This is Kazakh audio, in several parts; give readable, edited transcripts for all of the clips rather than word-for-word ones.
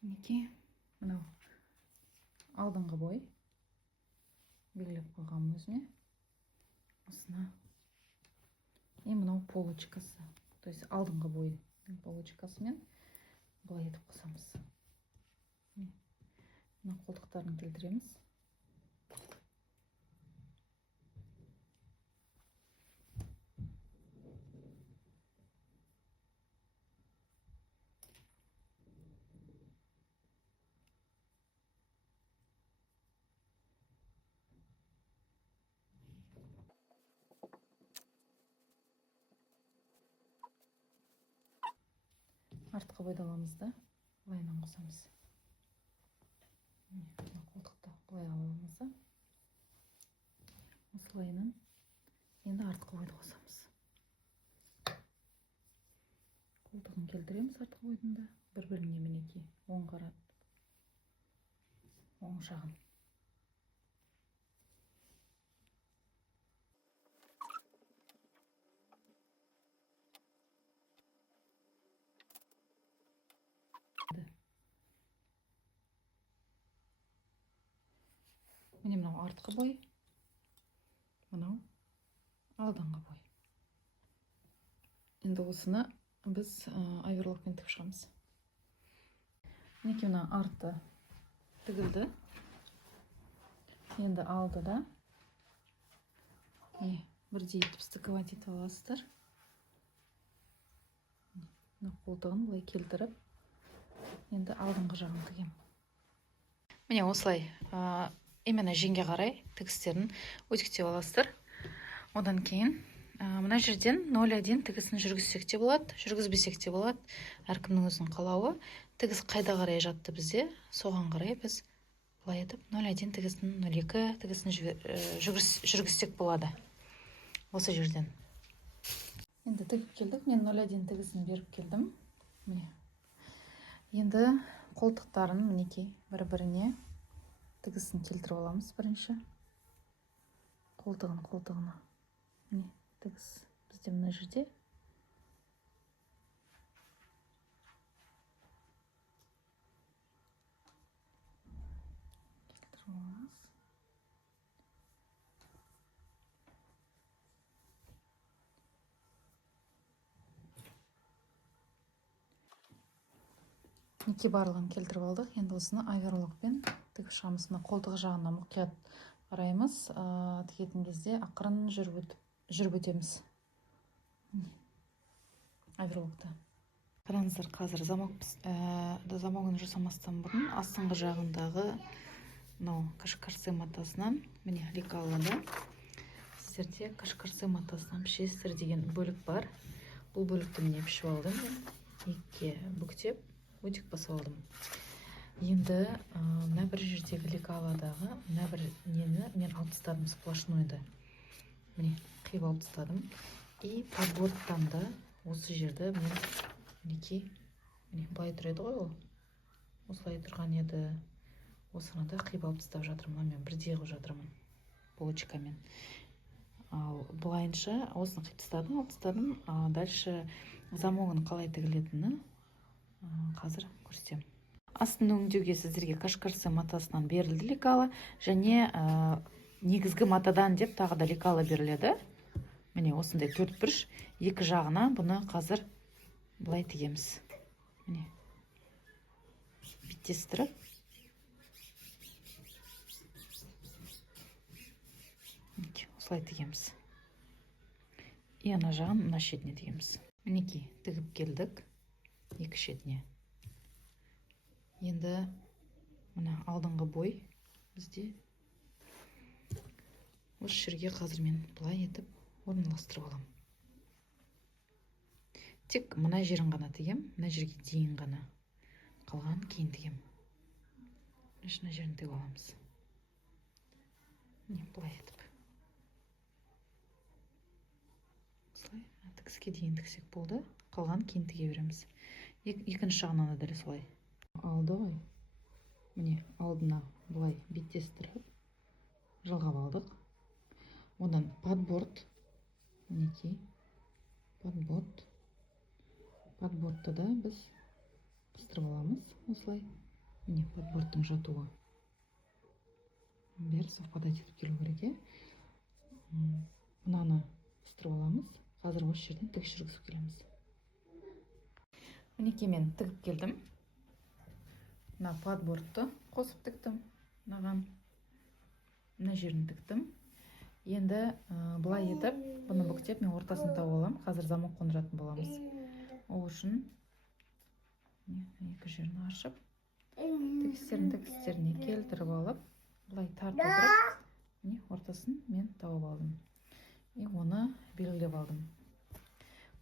Мінекей, мынау алдыңғы бой белгілеп қойғам өзіме. Осына. Мынау полочкасы. То есть алдыңғы бой полочкасымен былай етіп қосамыз. Мына қолтықтарын келтіреміз. Артқы бойды аламыз да, былайынан қосамыз. Мына қолтықты былай аламыз да. Осылайынан енді артқы бойды қосамыз. Қолтығын келтіреміз артқы бойдың да. Бір-біріне мінекей, оң қарат, оң жағын. Міне мынау артқы бой, мынау алдыңғы бой. Енді осыны біз оверлокпен тігіп шығамыз. Мінекей мына арты тігілді. Енді алды да бірдей етіп стыковать етіп аласыздар. Мына қолтығын былай келтіріп, енді алдыңғы жағын тігем. Міне осылай именно жеңге қарай тігістерін өтіктеп аласыздар. Одан кейін мына жерден 0,1 тігісін жүргізсек те болады, жүргізбесек те болады. Әркімнің өзінің қалауы. Тігіс қайда қарай жатты бізде, соған қарай біз былай етіп 0,1 тігісін, 0,2 тігісін жүргізсек болады. Осы жерден. Енді тігіп келдік. Мен 0,1 тігісін беріп келдім. Міне. Енді қолтықтарын мінекей бір-біріне тігісін келтіріп аламыз бірінші. Қолтығына. Міне тігіс бізде мына жерде. Келтіріп аламыз. Мінекей барлығын келтіріп алдық. Енді осыны оверлокпен тігіп шығамыз. Мына қолтығы жағына мұқият қараймыз. Тігетін кезде ақырын жүріп өтеміз. Оверлокты. Қараңыздар, қазір замогын жасамастан бұрын астыңғы жағындағы мынау кашкарсы матасынан, міне лекалада сіздерде кашкарсы матасынан пішесіздер деген бөлік бар. Бұл бөлікті міне пішіп алдым. Екіге бүктеп өтік басып алдым. Енді мына бір жердегі лекаладағы мына бір нені мен алып тастадым, сплошнойды. Міне қиып алып тастадым. И подборттан да осы жерді мен мінекей, міне былай тұреді ғой ол. Осылай тұрған еді. Осыны да қиып алып тастап жатырмын. Мен бірдей қылып жатырмын полочкамен. Ал былайынша осыны қиып тастадым, алып тастадым. Дальше замогын қалай тігілетіні қазір көрсетемін. Астын өңдеуге сіздерге кашкарсы матасынан берілді лекала, және негізгі матадан деп тағы да лекала беріледі. Міне осындай 4 бұрыш, екі жағына бұны қазір былай тігеміз. Міне биттестіріп, осылай тігеміз. И ана жағын мына шетіне тігеміз. Мінекей тігіп келдік екі шетіне. Енді мына алдыңғы бой бізде осы жерге қазір мен былай етіп орналастырып аламын. Тек мына жерін ғана тігем, мына жерге дейін ғана. Қалған кейін тігем. Мына жерін тігіп аламыз. Міне былай етіп. Осылай тігіске дейін тіксек болды. Қалған кейін тіге береміз. Екінші жағынан да дәл солай. Алды ғой. Міне алдына былай биттестіріп жылғап алдық. Одан подборд. Мінекей. Подборд. Подбордты да біз қыстырып аламыз. Осылай. Міне подбордтың жатуы бер совпадать етіп келу керек, иә. Мынаны ыстырып аламыз. Қазір осы жерден тігіс жүргізіп келеміз. Мінекей мен тігіп келдім. Мына подбордты қосып тіктім. Мына жерін тіктім. Енді былай етіп, бұны бүктеп, мен ортасын тауып аламын. Қазір замок қондыратын боламыз. Ол үшін екі жерін ашып, тігістеріне келтіріп алып, былай тартып отырып, ортасын мен тауып алдым. И оны белгілеп алдым.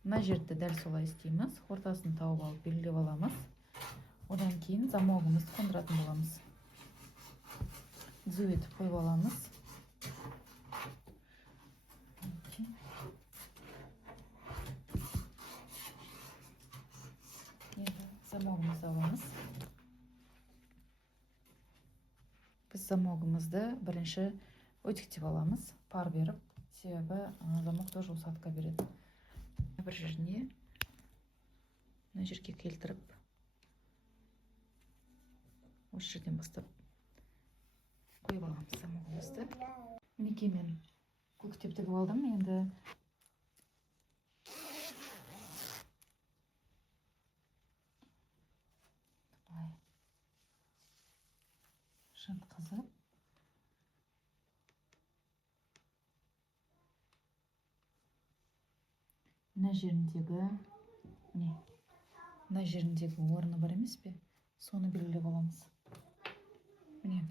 Мына жерді дәл солай істейміз. Ортасын тауып алып белгілеп аламыз. Одан кейін замогымызды қондыратын боламыз. Түзу етіп қойып аламыз. Енді замогымызды аламыз. Біз замогымызды бірінші өтіктеп аламыз, пар беріп, себебі замок тоже усадка береді. Бір жеріне мына жерге келтіріп, осы жерден бастап қойып аламыз замогымызды. Мінекей мен көктеп тігіп алдым. Енді жатқызып, мына жеріндегі орны бар емес пе? Соны белгілеп аламыз. Міне,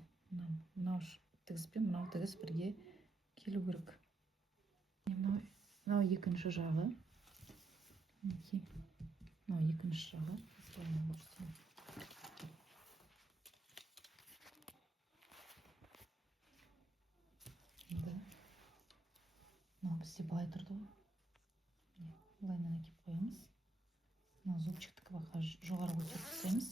мынау тігіс пен мынау тігіс бірге келу керек. Мынау екінші жағы. Мынау екінші жағы. Мынау бізде былай тұрды ғой. Былайынан әкеп қоямыз. Мынау зубчиктікі бақа жоғары көтеріп тастаймыз.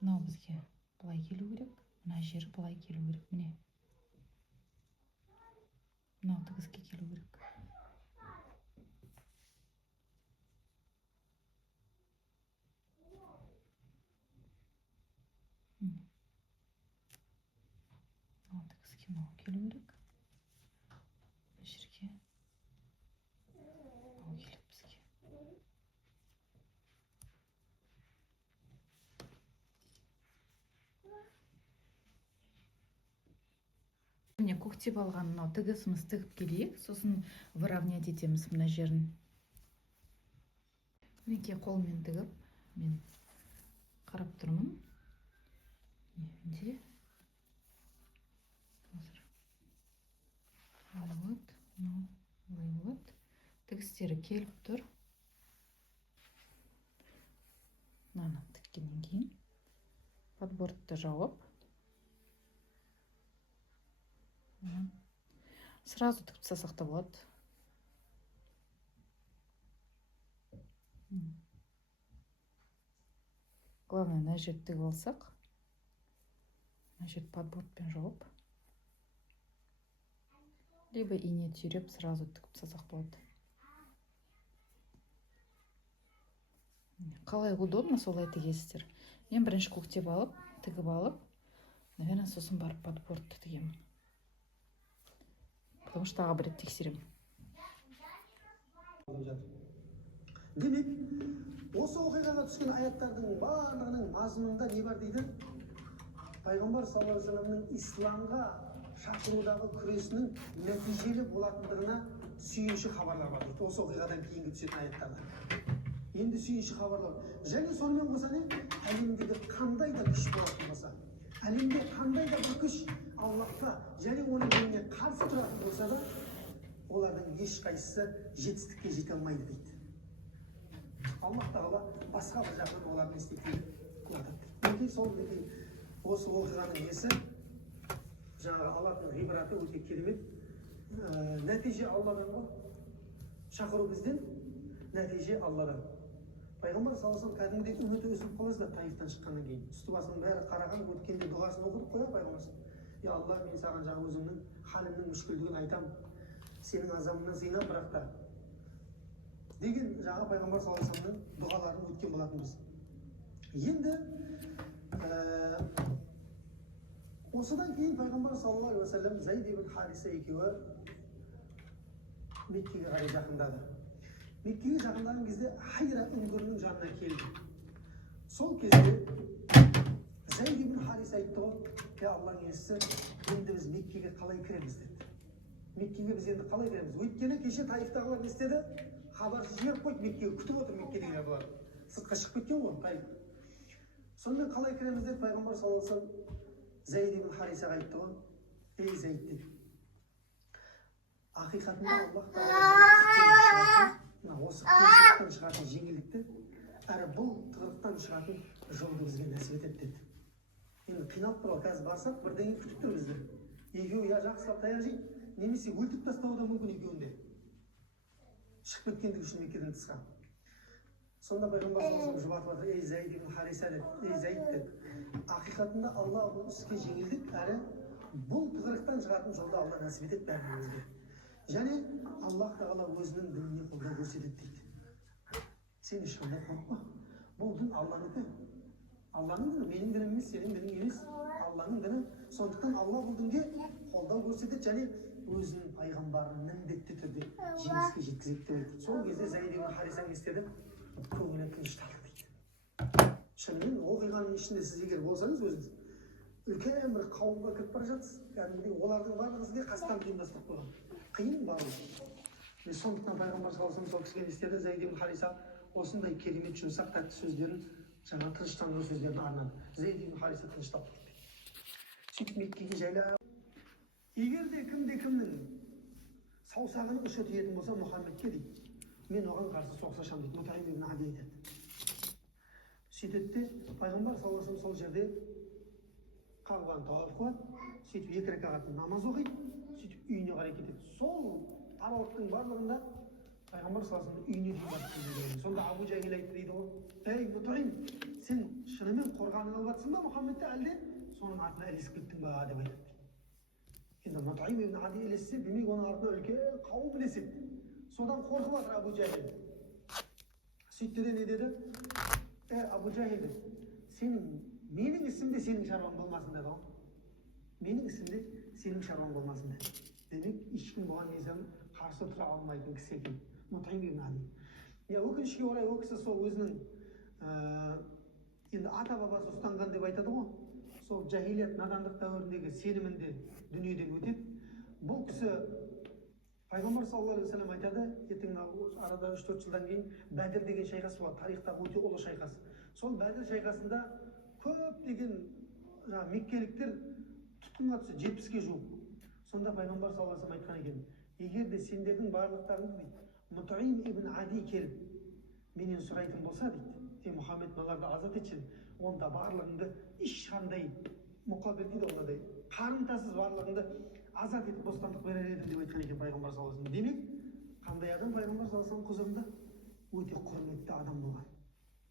Мынау бізге былай келу керек. Мына жері былай келу керек. Міне. Мынау тігіске келу керек. Мынау тігіске мынау келу керек. Мына жерге мынау келеді бізге. Міне көктеп алған мынау тігісіміз тігіп келейік, сосын выравнять етеміз мына жерін. Мінекей қолмен тігіп, мен қарап тұрмын. Енді қазір былай болады, мынау былай болады. Тігістері келіп тұр. Мынаны тіккеннен кейін подбордты жауып, сразу тігіп тастасақ та болады. Главное, мына жерді тігіп алсақ, мына жерді подбордпен жауып, либо ине түйреп сразу тігіп тастасақ болады. Қалай удобно, солай тігесіздер. Мен бірінші көктеп алып, тігіп алып, наверное, сосын барып подбордты тігемін. Потому что тағы бір рет тексеремін. Демек, осы оқиғаға түскен аяттардың барлығының мазмұнында не бар дейді? Пайғамбар саллаллаху алейхи вассаламның исламға шақырудағы күресінің нәтижелі болатындығына сүйінші хабарлар бар дейді. Осы оқиғадан кейінгі түсетін аяттарда. Енді сүйінші хабарлар. Және сонымен қоса не? Әлемдегі қандай да күш болатын болса, әлемде қандай да бір күш Аллахқа және оның дініне қарсы тұратын болса да, олардың ешқайсысы жетістікке жете алмайды дейді. Аллах тағала басқа бір жағынан олардың істейтінін құлатады. Неге сол осы оқиғаның несі жаңағы алатын ғибраты өте керемет. Нәтиже Алладан ғой. Шақыру бізден, нәтиже Алладан. Пайғамбар саллаллаху алейхи ва саллям кәдімгідей үміті өсіп қаласыз да Таифтан шыққаннан кейін. Үсті басының бәрі қараған, өткенде дұғасын оқыдық қоя пайғамбар. Я Алла, мен саған жаңа өзімнің халімнің мүшкілдігін айтамын. Сенің азабыңнан сыйынамын, бірақ та деген жаңа пайғамбар саллаллаху алейхи ва саллямның дұғаларын өткен болатынбыз. Енді осыдан кейін пайғамбар саллаллаху алейхи уассалам Зайд ибн Хариса екеуі Меккеге қарай жақындады. Меккеге жақындаған кезде Хайра үңгірінің жанына келді. Сол кезде Зайд ибн Хариса айтты ғой, Алланың елшісі, енді біз Меккеге қалай кіреміз деді. Меккеге біз енді қалай кіреміз? Өйткені кеше Таифтағылар не істеді? Хабаршы жіберіп қойды, Меккеге күтіп отыр Меккедегілер бұлар. Сыртқа шығып кеткен ғой, Таиф. Сонымен қалай кіреміз деді пайғамбар саллаллаху алейхи уассалам Зайд ибн Харисаға айтты ғой, ей Зайд деді. Ақиқатында Аллах Тағала осы қиыншылықтан шығатын жеңілдікті, әрі бұл тығырықтан шығатын жолды бізге нәсіп етеді деді. Енді қиналып тұр ғой, қазір барсақ бірдеңе күтіп тұр бізді. Екеуі я жақсылап таяқ жейді, немесе өлтіріп тастауы да мүмкін екеуін де. Шығып кеткендігі үшін Меккеден тысқа. Сонда пайғамбар саллаллаху жұбатып жатыр, ей Зайд ибн Хариса деді, ей Зайд деді. Ақиқатында Алла бұл іске жеңілдік, әрі бұл тығырықтан шығатын жолды Алла нәсіп етеді бәрімізге. Және Аллах Тағала өзінің дініне қолдау көрсетеді дейді. Сен ешқандай қорықпа. Бұл дін Алланікі. Алланың діні, менің дінім емес, сенің дінің емес. Алланың діні. Сондықтан Алла бұл дінге қолдау көрсетеді және өзінің пайғамбарын міндетті түрде жеңіске жеткізеді деп айтты. Сол кезде Зайд ибн Хариса не істеді? Көңілі тынышталды дейді. Шынымен оқиғаның ішінде сіз егер болсаңыз өзіңіз үлкен бір қауымға кіріп бара жатсыз. Кәдімгідей олардың барлығы сізге қастан ұйымдастырып қойған. Қиын барлығы. Сондықтан пайғамбар саллаллаху алейхи вассалам сол кісіге не істеді? Зайд ибн Хариса осындай керемет жұмсақ тәтті сөздерін, жаңа тыныштандыру сөздерін арнады. Зайд ибн Хариса тыныштап кетті. Сөйтіп Меккеге жайлап. Егер де кімнің саусағының ұшы тиетін болса Мұхаммедке дейді, мен оған қарсы соғысашам дейді. Мутайм ибн Ади айтады. Сөйтеді де пайғамбар саллаллаху алейхи вассалам сол жерде Қабаны тауап қылады, сөйтіп 2 ракағат намаз оқиды, сөйтіп үйіне қарай кетеді. Сол аралықтың барлығында пайғамбар саллаллаху алейхи вассалам үйіне дейін барып келді. Сонда Абу Жахил айтты дейді ғой, ей Мутайм, сен шынымен қорғанын алып жатсың ба Мұхаммедті, әлде соның артына ілесіп кеттің ба деп айтады. Енді Мутайм ибн Ади ілессе, демек оның артына үлкен қауым ілеседі. Содан қорқып жатыр Абу Жахил. Сөйтті де не деді? Абу Жахил, менің ісімде сенің шаруаң болмасын деді ғой. Менің ісімде сенің шаруаң болмасын деді. Демек, ешкім бұған несен қарсы тұра алмайтын кісі екен. Мутайм ибн Ади. Өкінішке орай ол кісі сол өзінің енді ата-бабасы ұстанған деп айтады ғой. Сол жахилият надандық дәуіріндегі сенімінде дүниеден өтеді. Бұл кісі пайғамбар саллаллаху алейхи вассалам айтады, ертең арада 3-4 жылдан кейін Бәдір деген шайқас болады, тарихтағы өте ұлы шайқас. Сол Бәдір шайқасында көптеген меккеліктер тұтқынға түсті, 70-ге жуық. Сонда пайғамбар саллаллаху алейхи вассалам айтқан екен, егер де сендердің барлықтарыңды дейді, Мутайм ибн Ади келіп менен сұрайтын болса дейді, ей Мұхаммед мыналарды азат етші, онда барлығыңды ешқандай мұқабил дейді, ондай қарымтасыз барлығыңды азат етіп бостандық берер едім деп айтқан екен пайғамбар саллаллаху алейхи вассалам. Демек, қандай адам пайғамбар саллаллаху алейхи вассалам құзырында? Өте құрметті адам болған.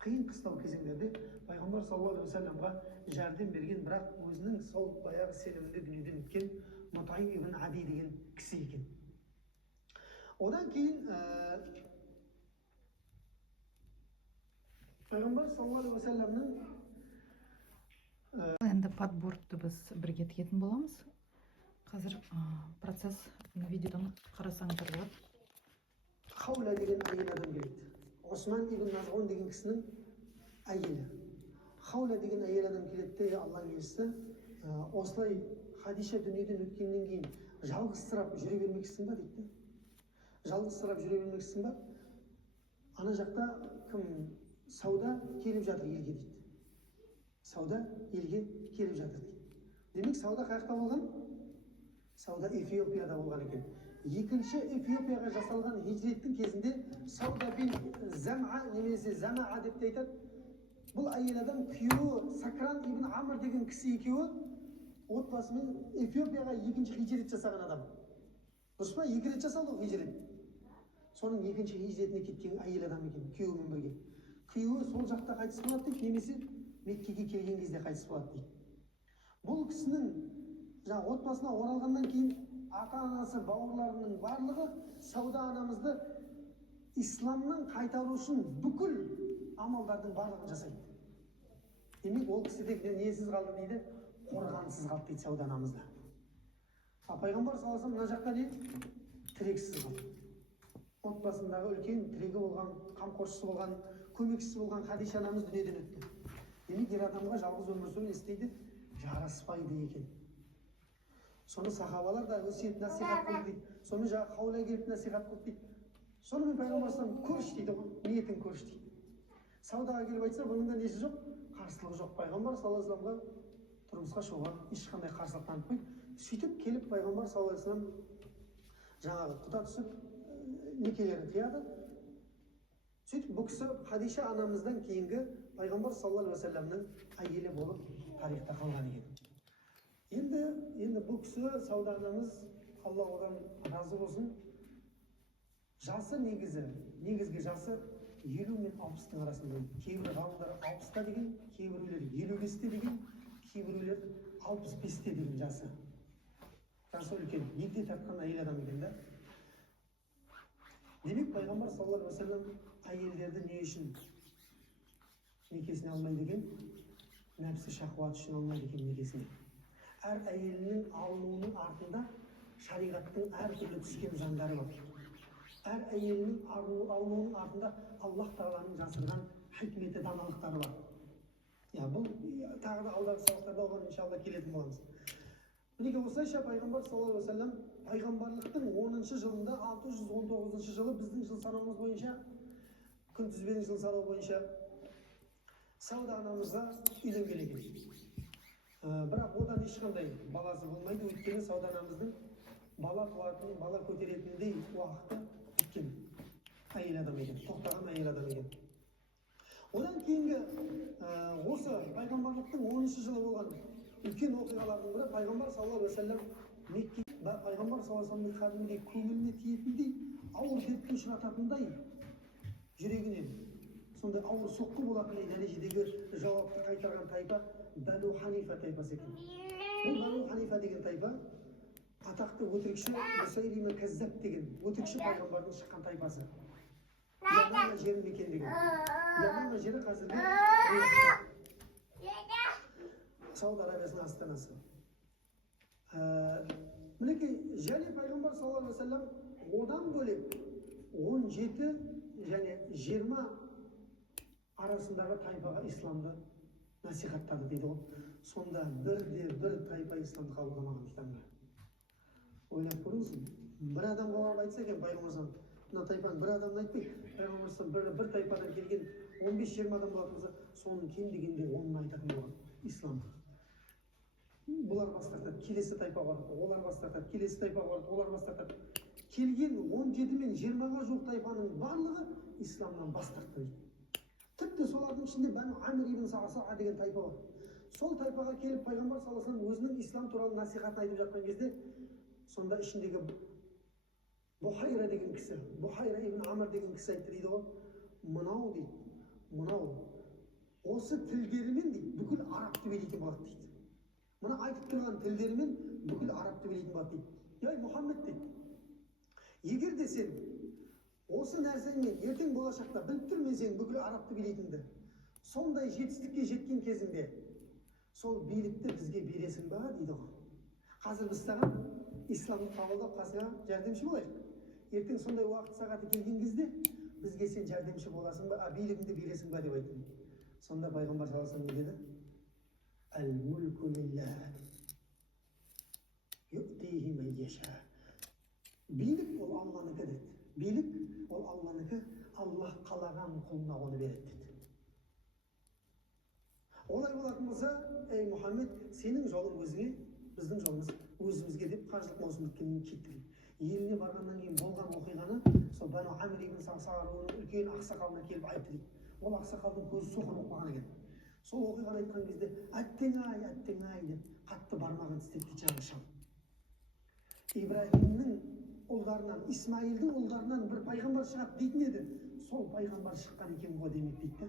Қиын қыстау кезеңдерде пайғамбар саллаллаху алейхи вассаламға жәрдем берген, бірақ өзінің сол баяғы сенімінде дүниеден өткен Мутайм ибн Ади деген кісі екен. Одан кейін пайғамбар саллаллаху алейхи вассаламның енді подборды біз бірге тігетін боламыз. Қазір процесс видеодан қарасаңыздар болады. Хаула деген әйел адам келеді. Осман ибн Назғун деген кісінің әйелі. Хаула деген әйел адам келеді де, Алланың елшісі, осылай Хадиша дүниеден өткеннен кейін жалғызсырап жүре бермексің ба дейді. Жалғызсырап жүре бермексің ба? Ана жақта кім Сауда келіп жатыр елге дейді. Сауда елге келіп жатыр дейді. Демек Сауда қаяқта болған? Сауда Эфиопияда болған екен. Екінші Эфиопияға жасалған хижреттің кезінде Сауда бин Зам'a немесе Зам'a деп те айтады. Бұл әйел адам күйеуі Сакран ибн Амр деген кісі екеуі отбасымен Эфиопияға екінші хижрет жасаған адам. Дұрыс па? 2 рет жасалды ғой хижрет. Соның екінші хижретіне кеткен әйел адам екен, күйеуімен бірге. Күйеуі сол жақта қайтыс болады дейді, немесе Меккеге келген кезде қайтыс болады дейді. Бұл кісінің отбасына оралғаннан кейін ата-анасы, бауырларының барлығы Сауда анамызды исламның қайтару үшін бүкіл амалдардың барлығын жасайды. Демек ол кісі тек несіз қалды дейді, қорғансыз қалды дейді Сауда анамызда. Пайғамбар саллаллаху алейхи мына жақта не? Тірексіз қалды. Отбасындағы үлкен тірегі болған, қамқоршысы болған, көмекшісі болған Хадиша анамыз дүниеден өтті. Демек ер адамға жалғыз өмір сүру не істейді? Жараспайды екен. Соны сахабалар да өсиет насихат қылды дейді. Соны жаңа қаулай келіп насихат қылды дейді. Сонымен пайғамбар саллаллаху алейхи көріш дейді ғой, ниетін көріш дейді. Саудаға келіп айтса, бұның да несі жоқ, қарсылығы жоқ. Пайғамбар саллаллаху алейхи вассаламға тұрмысқа шығуға ешқандай қарсылық танытпайды. Сөйтіп келіп пайғамбар саллаллаху алейхи вассалам жаңағы құда түсіп некелерін қияды. Сөйтіп бұл кісі Хадиша анамыздан кейінгі пайғамбар саллаллаху алейхи вассаламның әйелі болып тарихта қалған екен. Енді бұл кісі Сауда анамыз, Алла одан разы болсын, жасы негізгі жасы 50 мен 60-тың арасында. Кейбір ғалымдар 60-та деген, кейбіреулер 55-те деген, кейбіреулер 65-те деген жасы. Жасы үлкен, егде тартқан әйел адам екен да. Демек пайғамбар саллаллаху алейхи вассалам әйелдерді не үшін некесіне алмайды екен? Нәпсі шахуат үшін алмайды екен некесіне. Әр әйелінің алынуының артында шариғаттың әр түрлі түскен заңдары бар. Әр әйелінің алынуының артында Аллах Тағаланың жасырған хикметі, даналықтары бар. Бұл тағы да алдағы сабақтарда оған иншалла келетін боламыз. Мінекей осылайша пайғамбар саллаллаху алейхи вассалам пайғамбарлықтың 10-шы жылында 619 жылы біздің жыл санауымыз бойынша, күнтізбенің жыл санауы бойынша Сауда анамызға үйленген екен. Бірақ одан ешқандай баласы болмайды, өйткені Сауда анамыздың бала туатын, бала көтеретіндей уақыты біткен әйел адам екен, тоқтаған әйел адам екен. Одан кейінгі осы пайғамбарлықтың 10-шы жылы болған үлкен оқиғалардың бірі пайғамбар саллаллаху алейхи вассалам пайғамбар саллаллаху алейхи вассаламның кәдімгідей көңіліне тиетіндей, ауыр дертке ұшырататындай жүрегінен сондай ауыр соққы болатындай дәрежедегі жауапты қайтарған тайпа Бану Ханифа тайпасы екен. Бұл Бану Ханифа деген тайпа атақты өтірікші Мусайлима Каззаб деген өтірікші пайғамбардың шыққан тайпасы. Ямана жері мекендеген. Ямана жері қазіргі Сауд Арабиясының астанасы. Мінекей, және пайғамбар саллаллаху алейхи вассалам одан бөлек 17 және 20 арасындағы тайпаға исламды насихаттады дейді ғой. Сонда бір тайпа исламды қабылдамаған исламға. Ойлап көріңіз, бір адамға барып айтса екен пайғамбар саллаллаху алейхи вассалам, мына тайпаны бір адамды айтпайды. Пайғамбар саллаллаху алейхи вассалам бір тайпадан келген 15-20 адам болатын болса, соның кем дегенде 10-ын айтатын болған исламды. Бұлар бас тартады, келесі тайпа бар, олар бас тартады, келесі тайпа бар, олар бас тартады. Келген 17 мен 20-ға жуық тайпаның барлығы исламнан бас тартты дейді. Тіпті солардың ішінде Бану Амир ибн Сааса деген тайпа бар. Сол тайпаға келіп пайғамбар саллаллаху алейхи вассалам өзінің ислам туралы насихатын айтып жатқан кезде, сонда ішіндегі Бухайра деген кісі, Бухайра ибн Амр деген кісі айтты дейді ғой, мынау дейді, мынау осы тілдерімен дейді, бүкіл арабты билейтін болады дейді. Мына айтып тұрған тілдерімен бүкіл арабты билейтін болады дейді. Яй Мұхаммед дейді, егер де сен осы нәрсемен ертең болашақта біліп тұр мен сен бүкіл арабты билейтінді, сондай жетістікке жеткен кезінде сол билікті бізге бересің ба дейді ғой. Қазір біз саған исламды қабылдап қасыңа жәрдемші болайық. Ертең сондай уақыт сағаты келген кезде бізге сен жәрдемші боласың ба, билігіңді бересің ба деп айтты. Сонда пайғамбар саллаллаху алейхи вассалам не деді? Әл-мүлку лиллах юътихи ман яша. Билік ол Алланікі деді. Билік ол Алланікі, Аллах қалаған құлына оны береді деді. Олай болатын болса, ей Мұхаммед, сенің жолың өзіңе, біздің жолымыз өзімізге деп қажылық маусым біткеннен кетті. Еліне барғаннан кейін болған оқиғаны сол Бану Амир ибн Саасаның үлкен ақсақалына келіп айтты дейді. Ол ақсақалдың көзі соқырып қалған екен. Сол оқиғаны айтқан кезде әттең-ай деп қатты бармағын тістеп жаңағы шал. Ибраһимнің ұлдарынан, Исмаилдің ұлдарынан бір пайғамбар шығады дейтін еді. Сол пайғамбар шыққан екен ғой демек дейді.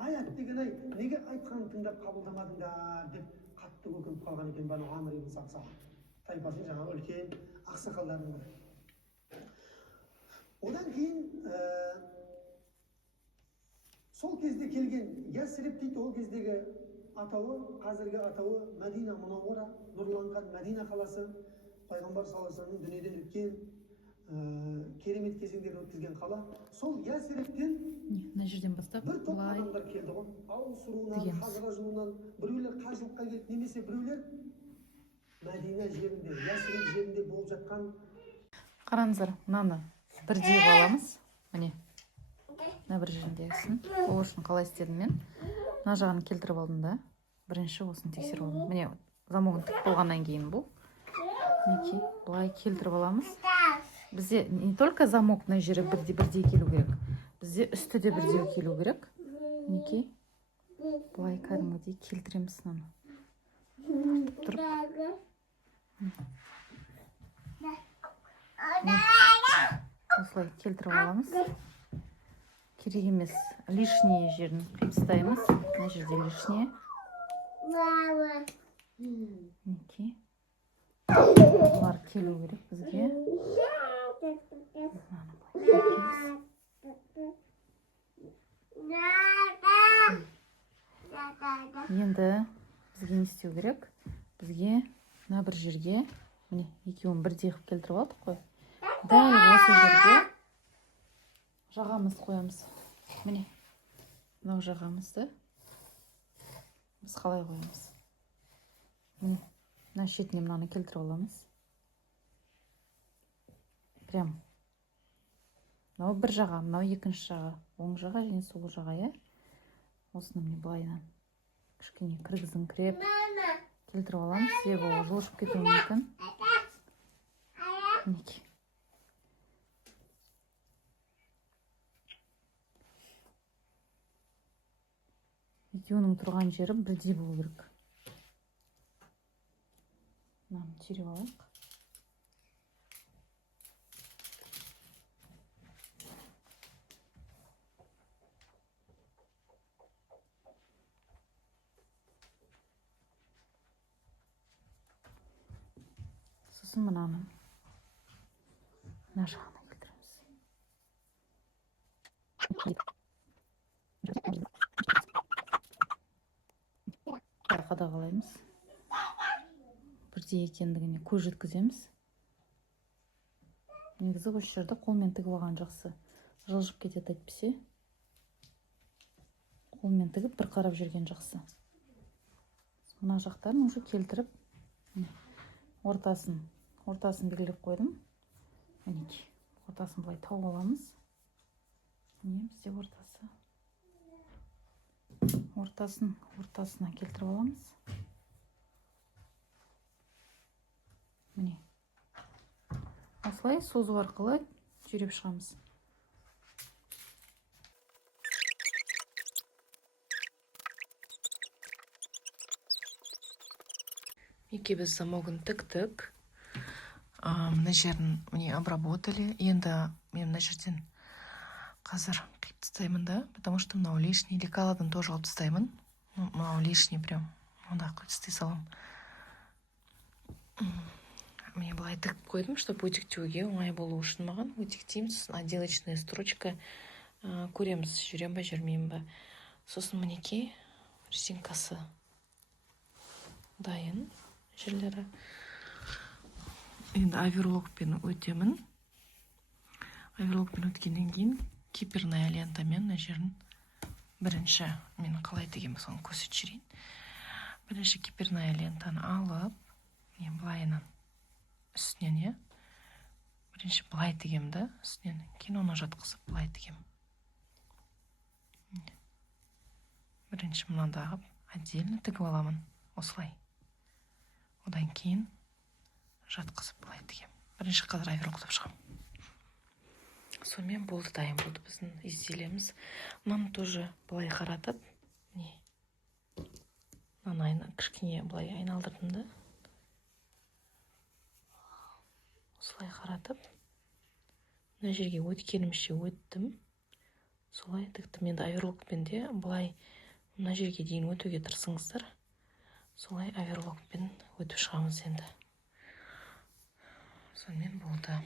Ай әттеген-ай, неге айтқанын тыңдап қабылдамадыңдар деп қатты өкініп қалған екен Бану Амир ибн Сааса. Тайпасының жаңағы үлкен ақсақалдарының бірі. Одан кейін сол кезде келген Ясреб дейді, ол кездегі атауы, қазіргі атауы Мәдина Мұнаввара, нұрланған Мәдина қаласы, пайғамбар саллаллаху алейхи вассаламның дүниеден өткен керемет кезеңдерін өткізген қала. Сол Ясребтен мына жерден бастап бір топ былай адамдар келді ғой. Ауыс руынан, дегенбіз. Хазраж руынан, біреулер қажылыққа келді, немесе біреулер Мәдина жерінде, Ясреб жерінде болып жатқан. қараңыздар, мынаны бірдей аламыз. Міне мына бір жеріндегісін. Ол үшін қалай істедім мен? Мына жағын келтіріп алдым да, бірінші осыны тексеріп алдым. Міне замогын тік болғаннан кейін бұл. Мінекей, былай келтіріп аламыз. Бізде не только замок мына жері бірдей келу керек, бізде үсті де бірдей келу керек. Мінекей, былай кәдімгідей келтіреміз мынаны. Тұрып. Осылай келтіріп аламыз. Керек емес лишний жерін қиып тастаймыз. Мына жерде лишний. Мінекей. Бұлар келу керек бізге. Енді бізге не істеу керек? Бізге мына бір жерге, міне екеуін бірдей қылып келтіріп алдық қой. Дәл осы жерге жағамызды қоямыз. Міне мынау жағамызды біз қалай қоямыз? Міне мына шетіне мынаны келтіріп аламыз. Прям мынау бір жаға, мынау екінші жаға, оң жаға және сол жаға, иә? Осыны міне былайынан кішкене кіргізіңкіреп келтіріп аламыз. Себебі ол жылжып кетуі мүмкін. Мінекей. Екеуінің тұрған жері бірдей болу керек. Мынаны теріп алайық. Сосын мынаны мына жағына келтіреміз. Қадағалаймыз. Бірдей екендігіне көз жеткіземіз. Негізі осы жерді қолмен тігіп алған жақсы. Жылжып кетеді әйтпесе. Қолмен тігіп бір қарап жүрген жақсы. Мына жақтарын уже келтіріп, ортасын белгілеп қойдым. Мінекей, ортасын былай тауып аламыз. Міне бізде ортасына келтіріп аламыз. Міне. Осылай созу арқылы түйреп шығамыз. Мінекей біз замогын тіктік. Мына жерін міне обработали. Енді мен мына жерден қазір қиып тастаймын да, потому что мынау лишний, лекаладан тоже алып тастаймын. Мынау лишний прям. Онда қиып тастай салам. Мен былай тігіп қойдым, чтобы өтіктеуге оңай болу үшін маған. Өтіктеймін, сосын отделочная строчка көреміз, жүрем ба, жүрмеймін ба. Сосын мінекей резинкасы дайын жерлері. Енді оверлокпен өтемін. Оверлокпен өткеннен кейін киперная лентамен мына жерін бірінші мен қалай тігемін соны көрсетіп жіберейін. Бірінші киперная лентаны алып, мен былайынан үстінен, бірінші былай тігемін да, үстінен, кейін оны жатқызып былай тігемін. Бірінші мынадағы отдельно тігіп аламын, осылай. Одан кейін жатқызып былай тігемін. Бірінші қазір оверлоктап шығамын. Сонымен болды, дайын болды біздің изделиеміз. Мынаны тоже былай қаратып, мынаны кішкене былай айналдырдым да. Осылай қаратып, мына жерге өткенімше өттім. Солай тіктім. Енді оверлокпен де былай мына жерге дейін өтуге тырысыңыздар. Солай оверлокпен өтіп шығамыз енді. Сонымен болды.